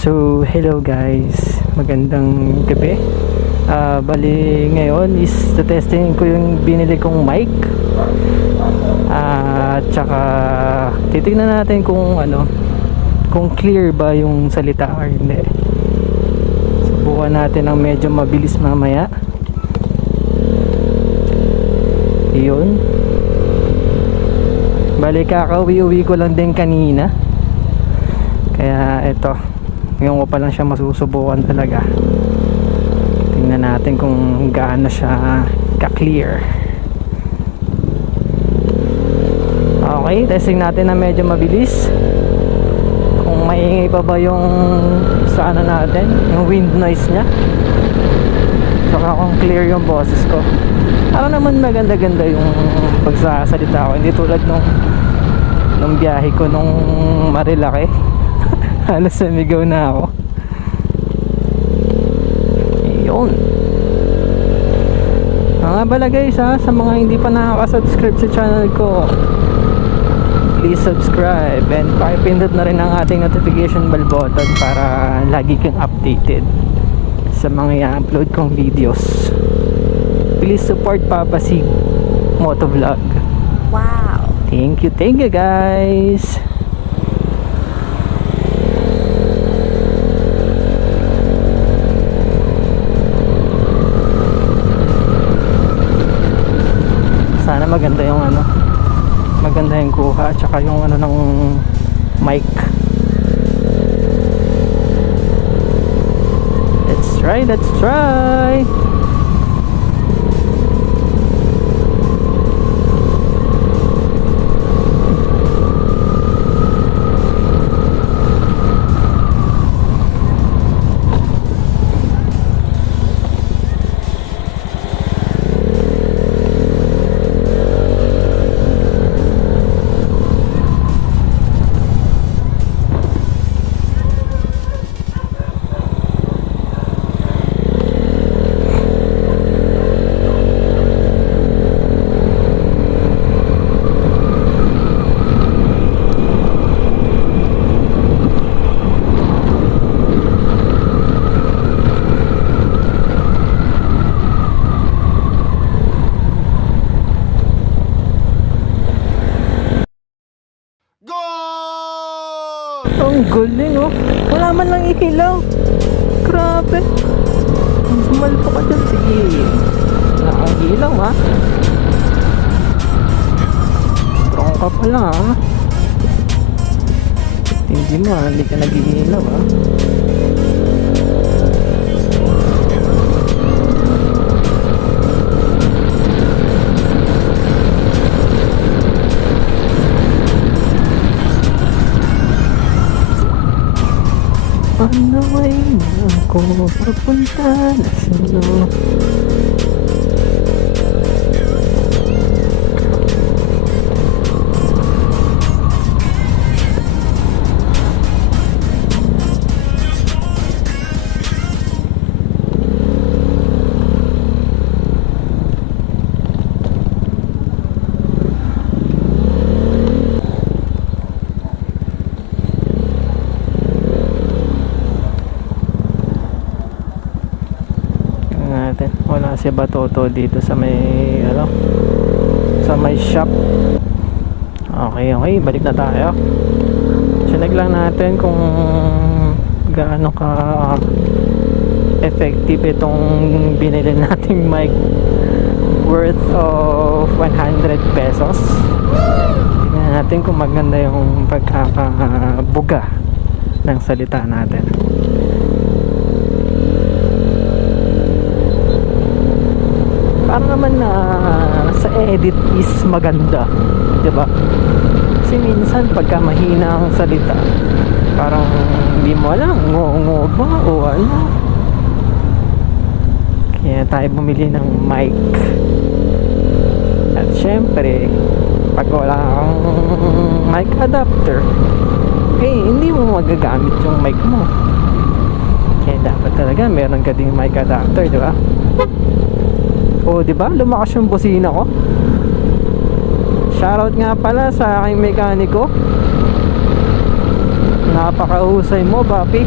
So, hello guys. Magandang gabi. Bali ngayon is testing ko yung binili kong mic. At saka titingnan natin kung kung clear ba yung salita or hindi. Subukan natin ng medyo mabilis mamaya. Yun. Bali kakauwi-uwi ko lang din kanina. Kaya ito, ngayon ko pa lang siya masusubukan talaga. Tingnan natin kung gaano siya ka-clear. Okay, testing natin na medyo mabilis. Kung maingay pa ba yung sa natin, yung wind noise nya. Saka kung clear yung boses ko. Para naman maganda-ganda yung pagsasalita ko. Hindi tulad nung biyahe ko nung Marilaki. Halos namigaw na ako. Ayun. Nga pala guys sa mga hindi pa nakaka-subscribe sa channel ko, please subscribe and pakipindot na rin ang ating notification bell button para lagi kang updated sa mga i-upload kong videos. Please support Papa Sig Motovlog. Wow. Thank you guys. Sana maganda yung maganda yung kuha at saka yung ng mic. Let's try. Ang galing wala man lang ilaw. Grabe. Sumalpo ka dyan. Sige. Wala kang ilaw strong ka pala hindi mo hindi ka nag-iilaw Ano ay na ako papunta na sa'yo. Wala si Batoto dito sa may sa may shop. Okay, balik na tayo. Sinag lang natin kung gaano ka effective itong binili nating mic worth of 100 pesos. Tingnan natin kung maganda yung pagkakabuga ng salita natin. Para naman na sa edit is maganda, 'di ba? Kasi minsan pagka mahina ang salita, parang hindi mo alam ngo ba o ano. Kaya tayo bumili ng mic. At syempre, pag wala kang mic adapter, hindi mo magagamit yung mic mo. Kaya dapat talaga meron ka ding mic adapter, 'di ba? O, di ba? Lumakas yung busina ko. Shoutout nga pala sa aking mekaniko. Napakahusay mo, papi.